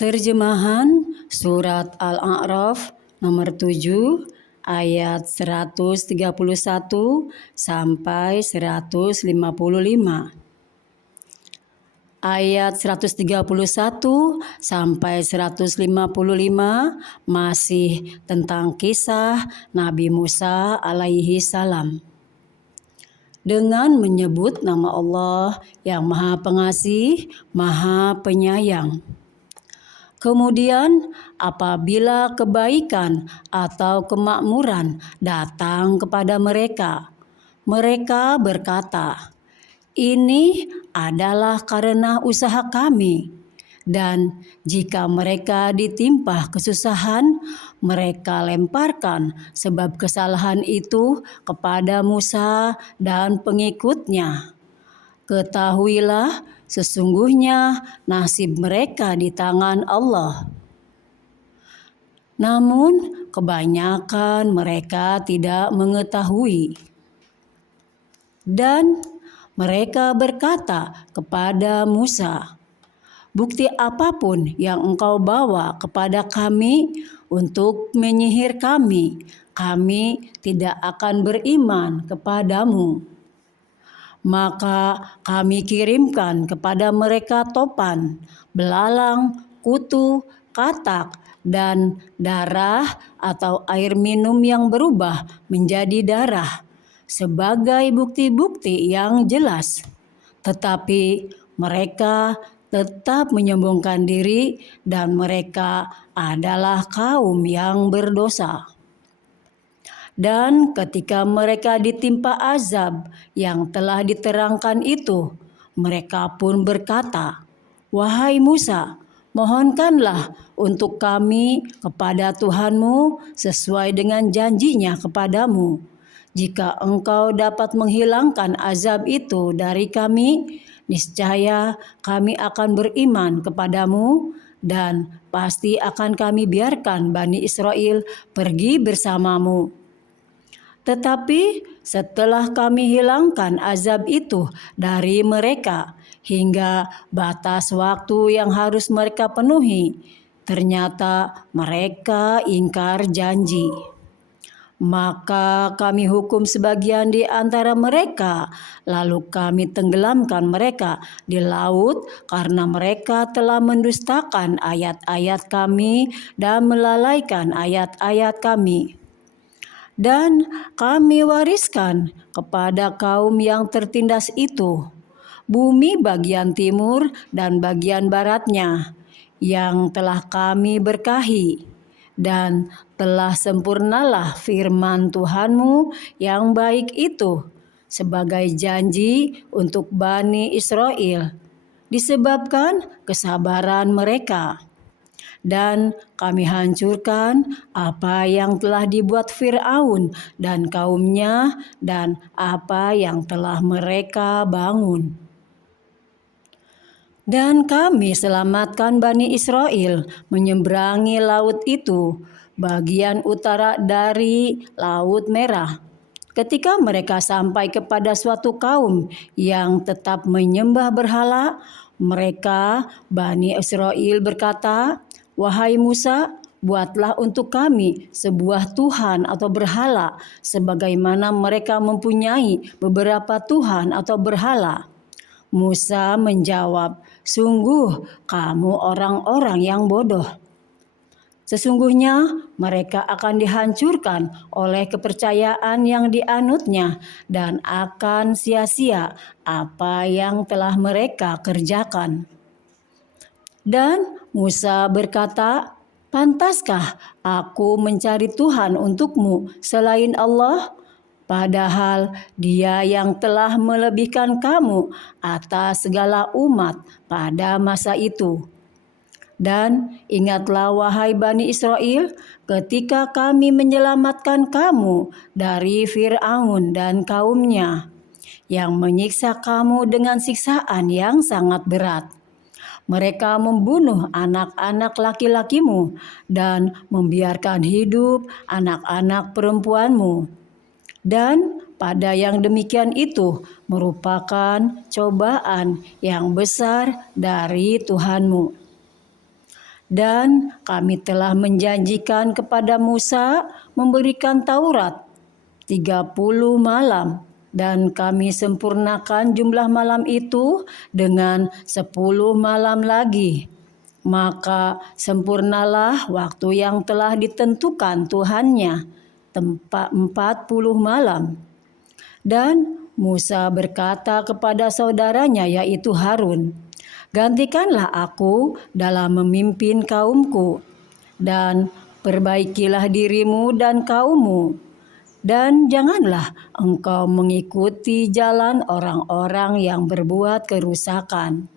Terjemahan Surat Al-A'raf nomor 7 ayat 131 sampai 155. Ayat 131 sampai 155 masih tentang kisah Nabi Musa alaihi salam. Dengan menyebut nama Allah yang Maha Pengasih, Maha Penyayang. Kemudian apabila kebaikan atau kemakmuran datang kepada mereka, mereka berkata, "Ini adalah karena usaha kami." Dan jika mereka ditimpa kesusahan, mereka lemparkan sebab kesalahan itu kepada Musa dan pengikutnya. Ketahuilah, sesungguhnya nasib mereka di tangan Allah. Namun kebanyakan mereka tidak mengetahui. Dan mereka berkata kepada Musa, "Bukti apapun yang engkau bawa kepada kami untuk menyihir kami, kami tidak akan beriman kepadamu." Maka kami kirimkan kepada mereka topan, belalang, kutu, katak, dan darah atau air minum yang berubah menjadi darah sebagai bukti-bukti yang jelas. Tetapi mereka tetap menyombongkan diri dan mereka adalah kaum yang berdosa. Dan ketika mereka ditimpa azab yang telah diterangkan itu, mereka pun berkata, "Wahai Musa, mohonkanlah untuk kami kepada Tuhanmu sesuai dengan janjinya kepadamu. Jika engkau dapat menghilangkan azab itu dari kami, niscaya kami akan beriman kepadamu dan pasti akan kami biarkan Bani Israel pergi bersamamu. Tetapi setelah kami hilangkan azab itu dari mereka hingga batas waktu yang harus mereka penuhi, ternyata mereka ingkar janji. Maka kami hukum sebagian di antara mereka, lalu kami tenggelamkan mereka di laut karena mereka telah mendustakan ayat-ayat kami dan melalaikan ayat-ayat kami. Dan kami wariskan kepada kaum yang tertindas itu bumi bagian timur dan bagian baratnya yang telah kami berkahi, dan telah sempurnalah firman Tuhanmu yang baik itu sebagai janji untuk Bani Israel disebabkan kesabaran mereka. Dan kami hancurkan apa yang telah dibuat Fir'aun dan kaumnya dan apa yang telah mereka bangun. Dan kami selamatkan Bani Israel menyeberangi laut itu, bagian utara dari Laut Merah. Ketika mereka sampai kepada suatu kaum yang tetap menyembah berhala, mereka, Bani Israel berkata, "Wahai Musa, buatlah untuk kami sebuah Tuhan atau berhala, sebagaimana mereka mempunyai beberapa Tuhan atau berhala." Musa menjawab, "Sungguh kamu orang-orang yang bodoh. Sesungguhnya mereka akan dihancurkan oleh kepercayaan yang dianutnya dan akan sia-sia apa yang telah mereka kerjakan." Dan Musa berkata, "Pantaskah aku mencari Tuhan untukmu selain Allah? Padahal Dia yang telah melebihkan kamu atas segala umat pada masa itu. Dan ingatlah wahai Bani Israel, ketika kami menyelamatkan kamu dari Fir'aun dan kaumnya, yang menyiksa kamu dengan siksaan yang sangat berat. Mereka membunuh anak-anak laki-lakimu dan membiarkan hidup anak-anak perempuanmu. Dan pada yang demikian itu merupakan cobaan yang besar dari Tuhanmu. Dan kami telah menjanjikan kepada Musa memberikan Taurat 30 malam, dan kami sempurnakan jumlah malam itu dengan 10 malam lagi. Maka sempurnalah waktu yang telah ditentukan Tuhannya, tempat 40 malam. Dan Musa berkata kepada saudaranya yaitu Harun, "Gantikanlah aku dalam memimpin kaumku, dan perbaikilah dirimu dan kaummu, dan janganlah engkau mengikuti jalan orang-orang yang berbuat kerusakan."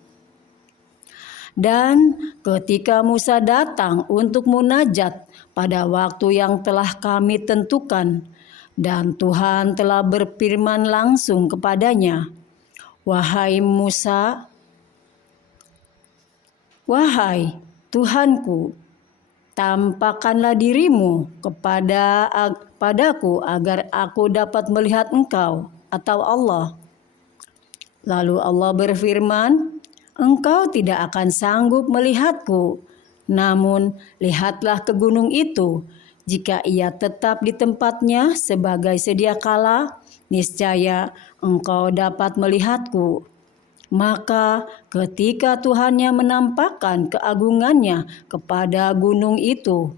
Dan ketika Musa datang untuk munajat pada waktu yang telah kami tentukan, dan Tuhan telah berfirman langsung kepadanya, "Wahai Musa, wahai Tuhanku, tampakkanlah dirimu padaku agar aku dapat melihat engkau," atau Allah. Lalu Allah berfirman, "Engkau tidak akan sanggup melihatku, namun lihatlah ke gunung itu. Jika ia tetap di tempatnya sebagai sedia kala, niscaya engkau dapat melihatku." Maka ketika Tuhannya menampakkan keagungannya kepada gunung itu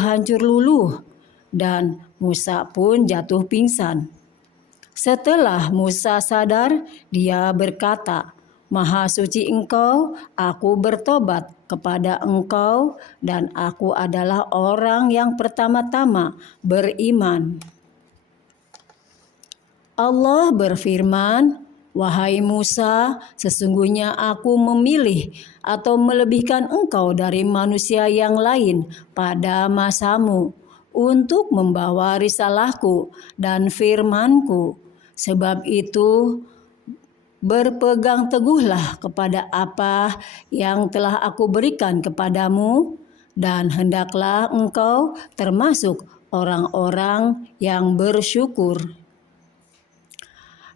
hancur luluh, dan Musa pun jatuh pingsan. Setelah Musa sadar, dia berkata, "Maha suci Engkau, aku bertobat kepada Engkau, dan aku adalah orang yang pertama-tama beriman." Allah berfirman, "Wahai Musa, sesungguhnya aku memilih atau melebihkan engkau dari manusia yang lain pada masamu untuk membawa risalahku dan firmanku. Sebab itu, berpegang teguhlah kepada apa yang telah aku berikan kepadamu, dan hendaklah engkau termasuk orang-orang yang bersyukur."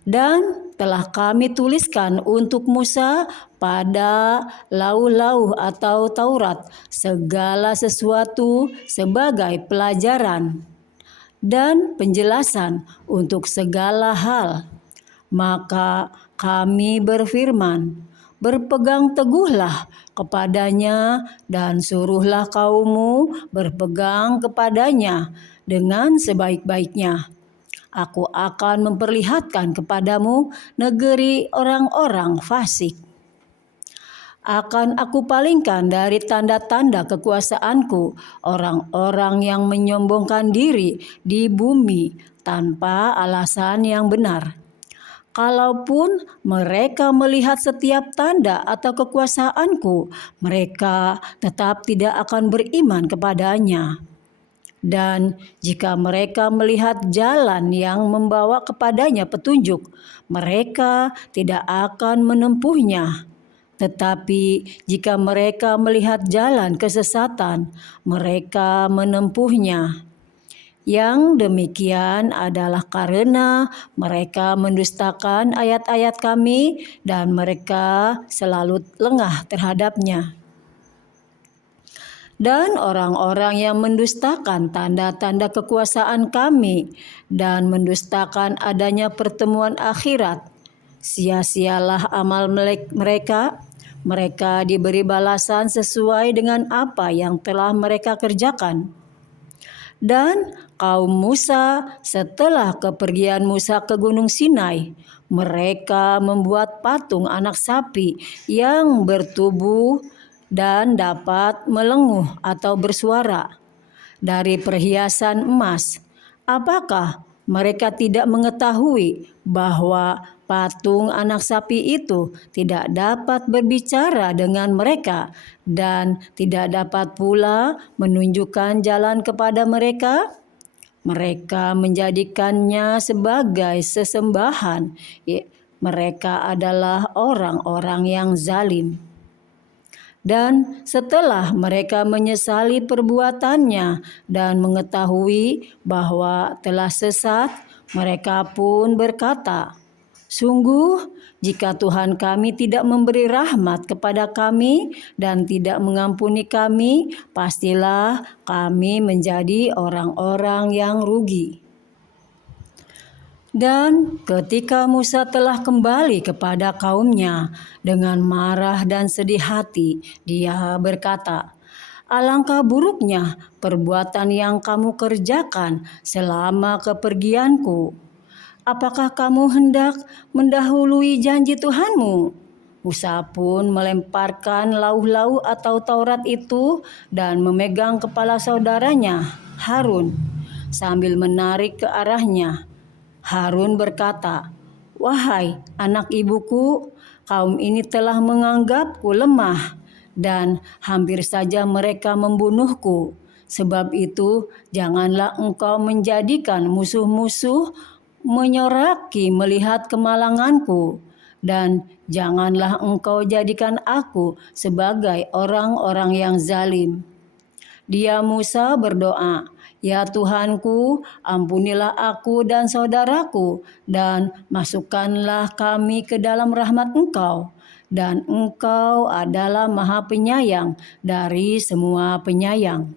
Dan telah kami tuliskan untuk Musa pada lauh-lauh atau Taurat segala sesuatu sebagai pelajaran dan penjelasan untuk segala hal. Maka kami berfirman, "Berpegang teguhlah kepadanya dan suruhlah kaummu berpegang kepadanya dengan sebaik-baiknya. Aku akan memperlihatkan kepadamu negeri orang-orang fasik. Akan aku palingkan dari tanda-tanda kekuasaanku orang-orang yang menyombongkan diri di bumi tanpa alasan yang benar. Kalaupun mereka melihat setiap tanda atau kekuasaanku, mereka tetap tidak akan beriman kepadanya. Dan jika mereka melihat jalan yang membawa kepadanya petunjuk, mereka tidak akan menempuhnya. Tetapi jika mereka melihat jalan kesesatan, mereka menempuhnya. Yang demikian adalah karena mereka mendustakan ayat-ayat kami dan mereka selalu lengah terhadapnya. Dan orang-orang yang mendustakan tanda-tanda kekuasaan kami dan mendustakan adanya pertemuan akhirat, sia-sialah amal mereka. Mereka diberi balasan sesuai dengan apa yang telah mereka kerjakan. Dan kaum Musa setelah kepergian Musa ke Gunung Sinai, mereka membuat patung anak sapi yang bertubuh dan dapat melenguh atau bersuara dari perhiasan emas. Apakah mereka tidak mengetahui bahwa patung anak sapi itu tidak dapat berbicara dengan mereka dan tidak dapat pula menunjukkan jalan kepada mereka? Mereka menjadikannya sebagai sesembahan. Mereka adalah orang-orang yang zalim. Dan setelah mereka menyesali perbuatannya dan mengetahui bahwa telah sesat, mereka pun berkata, Sungguh, jika Tuhan kami tidak memberi rahmat kepada kami dan tidak mengampuni kami, pastilah kami menjadi orang-orang yang rugi. Dan ketika Musa telah kembali kepada kaumnya dengan marah dan sedih hati, dia berkata, "Alangkah buruknya perbuatan yang kamu kerjakan selama kepergianku. Apakah kamu hendak mendahului janji Tuhanmu?" Musa pun melemparkan lauh-lauh atau Taurat itu dan memegang kepala saudaranya, Harun, sambil menarik ke arahnya. Harun berkata, "Wahai anak ibuku, kaum ini telah menganggapku lemah dan hampir saja mereka membunuhku. Sebab itu, janganlah engkau menjadikan musuh-musuh menyoraki melihat kemalanganku, dan janganlah engkau jadikan aku sebagai orang-orang yang zalim." Dia Musa berdoa, "Ya Tuhanku, ampunilah aku dan saudaraku, dan masukkanlah kami ke dalam rahmat Engkau. Dan Engkau adalah Maha Penyayang dari semua penyayang."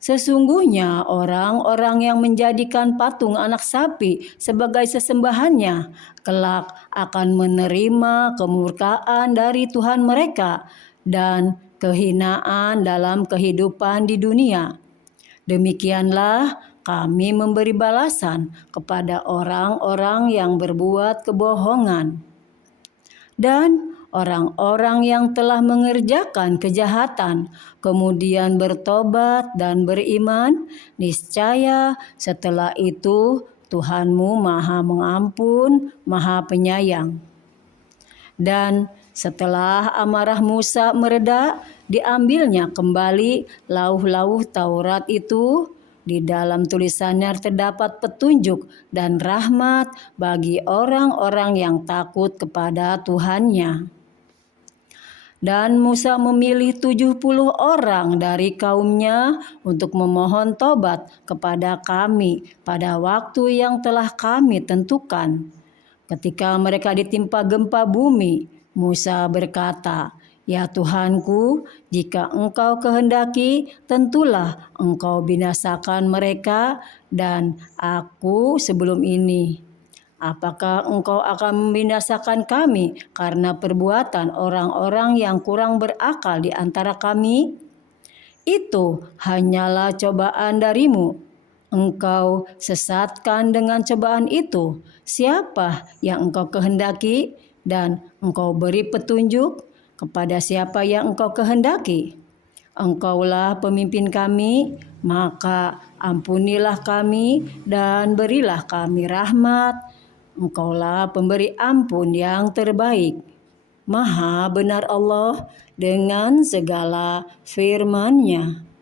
Sesungguhnya orang-orang yang menjadikan patung anak sapi sebagai sesembahannya kelak akan menerima kemurkaan dari Tuhan mereka dan kehinaan dalam kehidupan di dunia. Demikianlah kami memberi balasan kepada orang-orang yang berbuat kebohongan. Dan orang-orang yang telah mengerjakan kejahatan kemudian bertobat dan beriman, niscaya setelah itu Tuhanmu Maha Mengampun, Maha Penyayang. Dan setelah amarah Musa mereda, diambilnya kembali lauh-lauh Taurat itu. Di dalam tulisannya terdapat petunjuk dan rahmat bagi orang-orang yang takut kepada Tuhannya. Dan Musa memilih 70 orang dari kaumnya untuk memohon tobat kepada kami pada waktu yang telah kami tentukan. Ketika mereka ditimpa gempa bumi, Musa berkata, "Ya Tuhanku, jika Engkau kehendaki, tentulah Engkau binasakan mereka dan aku sebelum ini. Apakah Engkau akan membinasakan kami karena perbuatan orang-orang yang kurang berakal di antara kami? Itu hanyalah cobaan darimu. Engkau sesatkan dengan cobaan itu siapa yang Engkau kehendaki, dan Engkau beri petunjuk kepada siapa yang Engkau kehendaki. Engkaulah pemimpin kami, maka ampunilah kami dan berilah kami rahmat. Engkaulah pemberi ampun yang terbaik. Maha benar Allah dengan segala firman-Nya."